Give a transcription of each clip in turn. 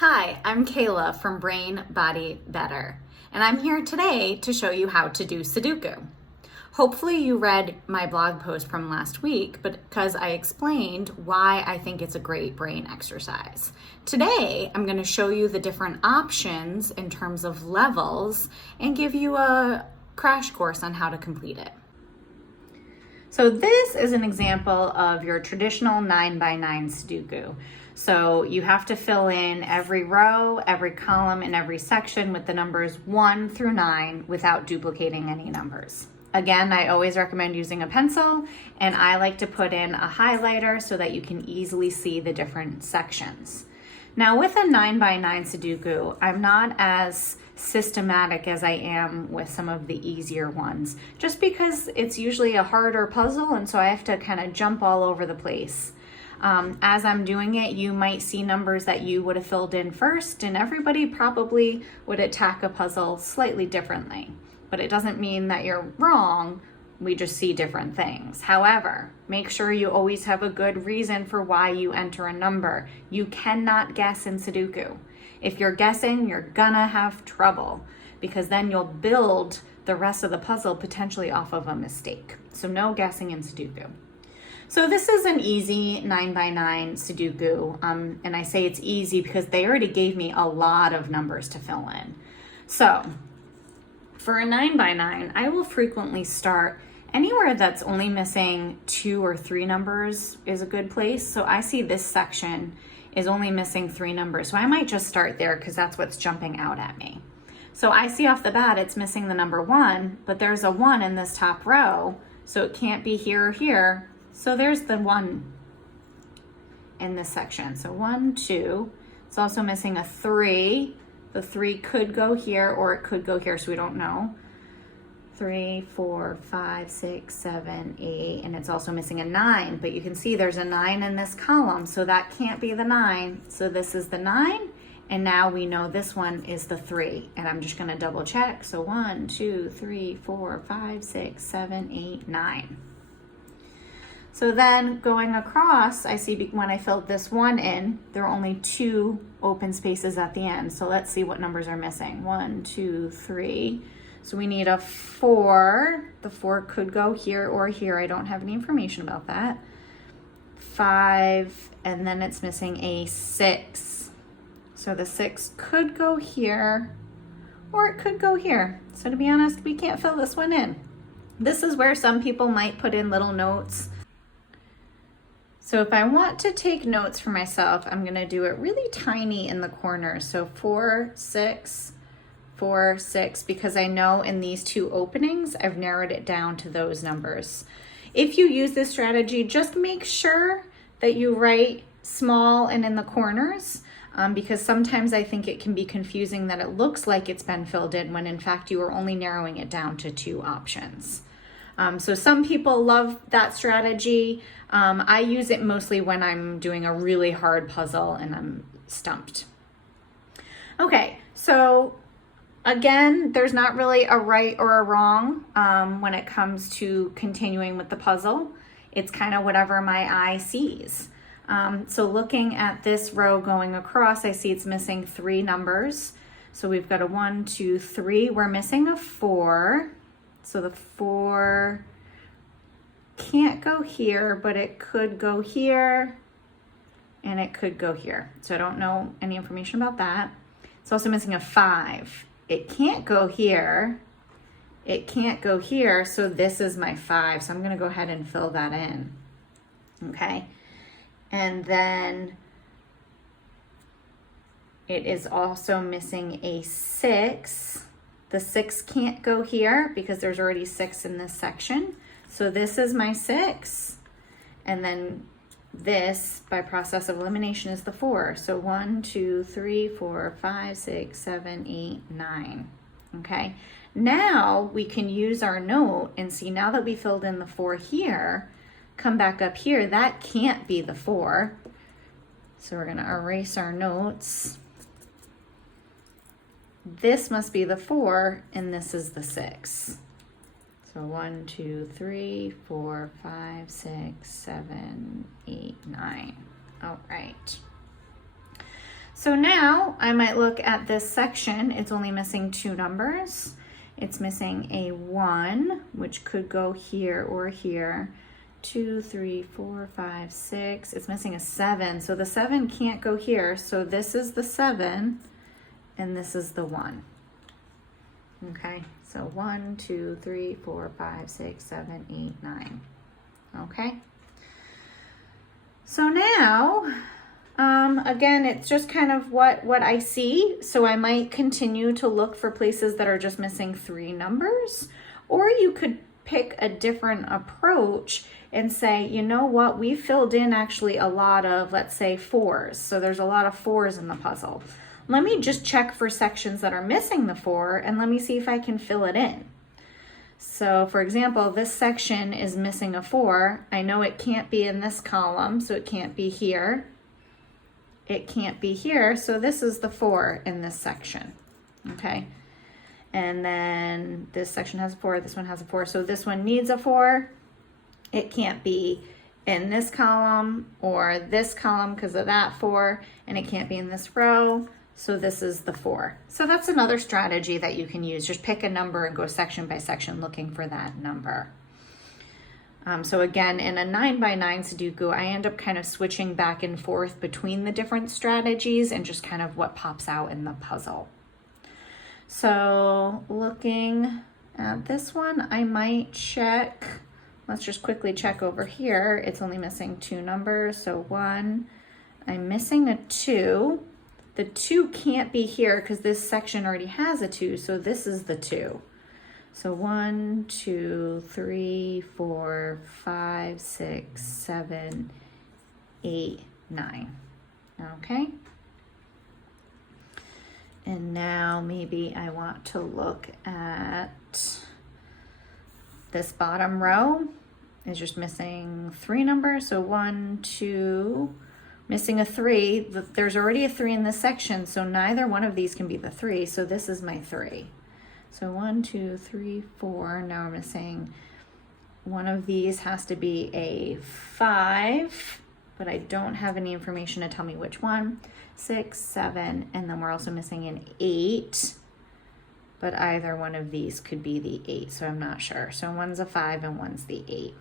Hi, I'm Kaila from Brain, Body, Better, and I'm here today to show you how to do Sudoku. Hopefully you read my blog post from last week because I explained why I think it's a great brain exercise. Today, I'm going to show you the different options in terms of levels and give you a crash course on how to complete it. So this is an example of your traditional 9x9 Sudoku. So you have to fill in every row, every column, and every section with the numbers 1 through 9 without duplicating any numbers. Again, I always recommend using a pencil, and I like to put in a highlighter so that you can easily see the different sections. Now with a 9x9 Sudoku, I'm not as systematic as I am with some of the easier ones, just because it's usually a harder puzzle, and so I have to kind of jump all over the place. As I'm doing it, you might see numbers that you would have filled in first, and everybody probably would attack a puzzle slightly differently. But it doesn't mean that you're wrong, we just see different things. However, make sure you always have a good reason for why you enter a number. You cannot guess in Sudoku. If you're guessing, you're gonna have trouble because then you'll build the rest of the puzzle potentially off of a mistake. So no guessing in Sudoku. So this is an easy 9x9 Sudoku, and I say it's easy because they already gave me a lot of numbers to fill in. So for a 9x9, I will frequently start anywhere that's only missing 2 or 3 numbers is a good place. So I see this section is only missing 3 numbers. So I might just start there because that's what's jumping out at me. So I see off the bat it's missing the number 1, but there's a 1 in this top row, so it can't be here or here. So there's the 1 in this section. So 1, 2. It's also missing a 3. The 3 could go here or it could go here, so we don't know. 3, 4, 5, 6, 7, 8, and it's also missing a 9, but you can see there's a 9 in this column, so that can't be the 9. So this is the 9, and now we know this one is the 3, and I'm just gonna double check. So 1, 2, 3, 4, 5, 6, 7, 8, 9. So then going across, I see when I filled this 1 in, there are only 2 open spaces at the end. So let's see what numbers are missing. 1, 2, 3. So we need a 4. The 4 could go here or here. I don't have any information about that. 5, and then it's missing a 6. So the 6 could go here or it could go here. So to be honest, we can't fill this one in. This is where some people might put in little notes. So if I want to take notes for myself, I'm gonna do it really tiny in the corners. So 4, 6, 4, 6, because I know in these 2 openings, I've narrowed it down to those numbers. If you use this strategy, just make sure that you write small and in the corners, because sometimes I think it can be confusing that it looks like it's been filled in when in fact you are only narrowing it down to 2 options. So some people love that strategy. I use it mostly when I'm doing a really hard puzzle and I'm stumped. Okay, so again, there's not really a right or a wrong when it comes to continuing with the puzzle. It's kind of whatever my eye sees. So looking at this row going across, I see it's missing 3 numbers. So we've got a 1, 2, 3. We're missing a 4. So the 4 can't go here, but it could go here and it could go here. So I don't know any information about that. It's also missing a 5. It can't go here. It can't go here. So this is my 5. So I'm going to go ahead and fill that in. Okay. And then it is also missing a 6. The 6 can't go here because there's already 6 in this section. So this is my 6. And then this, by process of elimination, is the 4. So 1, 2, 3, 4, 5, 6, 7, 8, 9. Okay. Now we can use our note and see, now that we filled in the 4 here, come back up here, that can't be the 4. So we're going to erase our notes. This must be the 4, and this is the 6. So 1, 2, 3, 4, 5, 6, 7, 8, 9. All right. So now I might look at this section. It's only missing 2 numbers. It's missing a 1, which could go here or here. 2, 3, 4, 5, 6. It's missing a 7. So the 7 can't go here. So this is the 7 and this is the 1. Okay, so 1, 2, 3, 4, 5, 6, 7, 8, 9. Okay. So now, again, it's just kind of what I see. So I might continue to look for places that are just missing 3 numbers, or you could pick a different approach and say, you know what, we filled in actually a lot of, let's say, 4s. So there's a lot of 4s in the puzzle. Let me just check for sections that are missing the 4 and let me see if I can fill it in. So for example, this section is missing a 4. I know it can't be in this column, so it can't be here. It can't be here, so this is the 4 in this section, okay? And then this section has a 4, this one has a 4, so this one needs a 4. It can't be in this column or this column because of that 4, and it can't be in this row. So this is the 4. So that's another strategy that you can use. Just pick a number and go section by section looking for that number. So again, in a 9x9 Sudoku, I end up kind of switching back and forth between the different strategies and just kind of what pops out in the puzzle. So looking at this one, I might check, let's just quickly check over here. It's only missing 2 numbers. So 1, I'm missing a 2. The 2 can't be here because this section already has a 2, so this is the 2. So 1, 2, 3, 4, 5, 6, 7, 8, 9. Okay. And now maybe I want to look at this bottom row. It's just missing 3 numbers. So 1, 2, missing a 3. There's already a 3 in this section, so neither one of these can be the 3. So this is my 3. So 1, 2, 3, 4. Now we're missing one of these has to be a 5, but I don't have any information to tell me which one. 6, 7, and then we're also missing an 8, but either one of these could be the 8, so I'm not sure. So one's a 5 and one's the 8.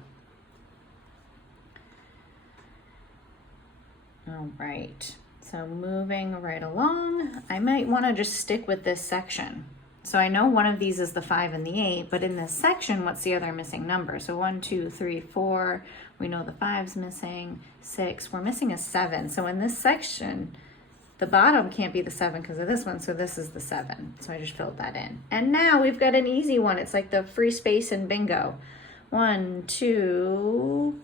All right, so moving right along, I might want to just stick with this section. So I know one of these is the 5 and the 8, but in this section, what's the other missing number? So 1, 2, 3, 4, we know the 5's missing, 6, we're missing a 7. So in this section, the bottom can't be the 7 because of this one, so this is the 7. So I just filled that in. And now we've got an easy one. It's like the free space in bingo. 1, 2,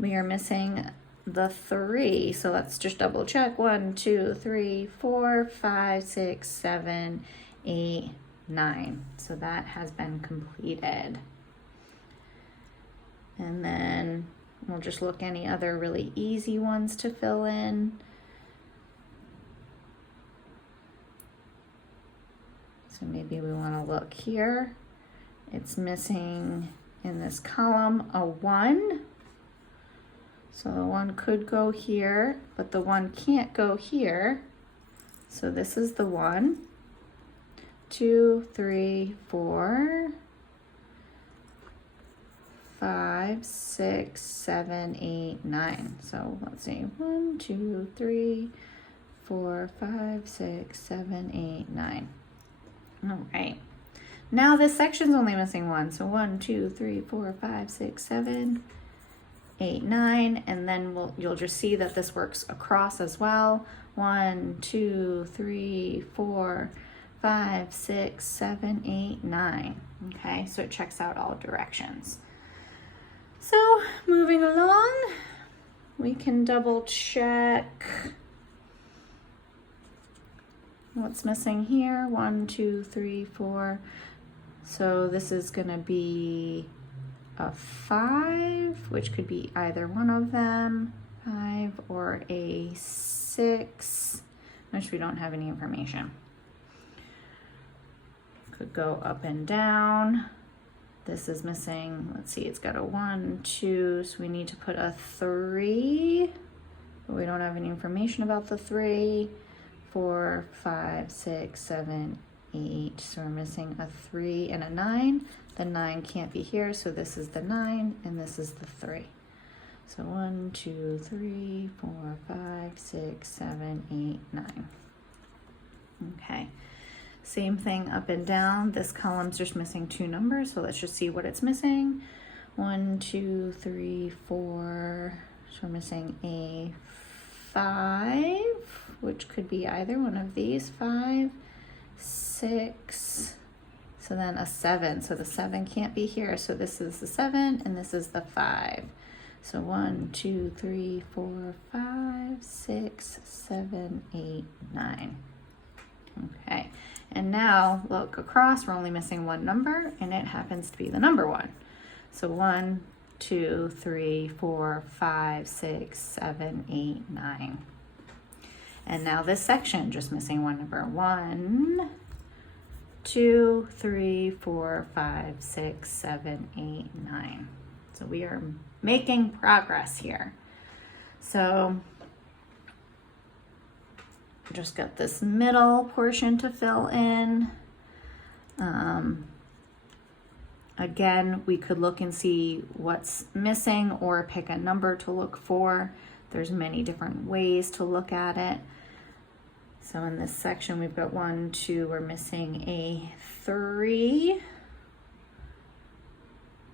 we are missing the 3. So let's just double check. 1, 2, 3, 4, 5, 6, 7, 8, 9. So that has been completed. And then we'll just look any other really easy ones to fill in. So maybe we want to look here. It's missing in this column a 1. So the 1 could go here, but the 1 can't go here. So this is the 1. 2, 3, 4, 5, 6, 7, 8, 9. So let's see, 1, 2, 3, 4, 5, 6, 7, 8, 9. All right. Now this section's only missing 1. So 1, 2, 3, 4, 5, 6, 7, 8, 9. And then you'll just see that this works across as well. 1, 2, 3, 4, 5, 6, 7, 8, 9. Okay, so it checks out all directions. So moving along, we can double check what's missing here. 1, 2, 3, 4. So this is gonna be a 5, which could be either one of them, 5 or a 6, which we don't have any information. Could go up and down. This is missing, let's see, it's got a 1, 2, so we need to put a 3, but we don't have any information about the 3. 4, 5, 6, 7, 8. So we're missing a 3 and a 9. The 9 can't be here, so this is the 9 and this is the 3. So 1, 2, 3, 4, 5, 6, 7, 8, 9. Okay. Same thing up and down. This column's just missing 2 numbers, so let's just see what it's missing. 1, 2, 3, 4. So we're missing a 5, which could be either one of these. 5, 6. So then a 7. So the 7 can't be here. So this is the 7 and this is the 5. So 1, 2, 3, 4, 5, 6, 7, 8, 9. Okay. And now look across, we're only missing 1 number and it happens to be the number 1. So 1, 2, 3, 4, 5, 6, 7, 8, 9. And now this section, just missing 1 number. 1, 2, 3, 4, 5, 6, 7, 8, 9. So we are making progress here. So just got this middle portion to fill in. Again, we could look and see what's missing or pick a number to look for. There's many different ways to look at it. So in this section, we've got 1, 2, we're missing a 3.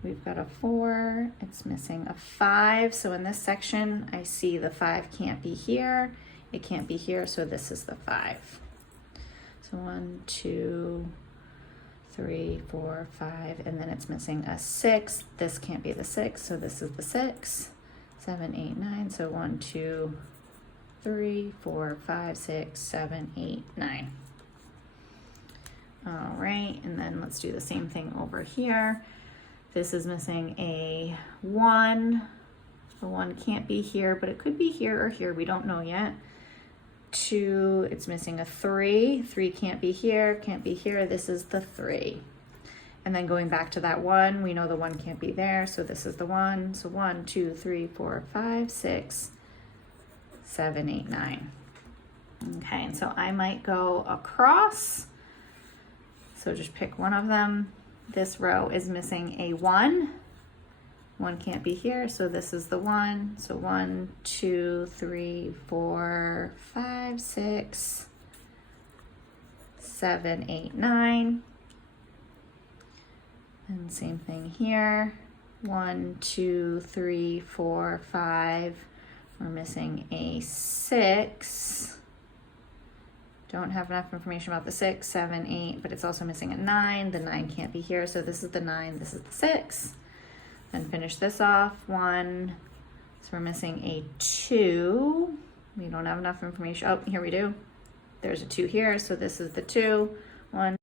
We've got a 4, it's missing a 5. So in this section, I see the 5 can't be here. It can't be here, so this is the 5. So 1, 2, 3, 4, 5, and then it's missing a 6. This can't be the 6, so this is the 6. 7, 8, 9, so 1, 2, 3, 4, 5, 6, 7, 8, 9. All right, and then let's do the same thing over here. This is missing a 1. The 1 can't be here, but it could be here or here. We don't know yet. 2, it's missing a 3. 3 can't be here, can't be here. This is the 3. And then going back to that 1, we know the 1 can't be there, so this is the 1. So 1, 2, 3, 4, 5, 6, 7, 8, 9. Okay, and so I might go across. So just pick one of them. This row is missing a 1. 1 can't be here, so this is the 1. So 1, 2, 3, 4, 5, 6, 7, 8, 9. And same thing here. 1, 2, 3, 4, 5. We're missing a 6. Don't have enough information about the 6, 7, 8, but it's also missing a 9. The 9 can't be here, so this is the 9, this is the 6. Then finish this off, 1. So we're missing a 2. We don't have enough information. Oh, here we do. There's a 2 here, so this is the 2. 1,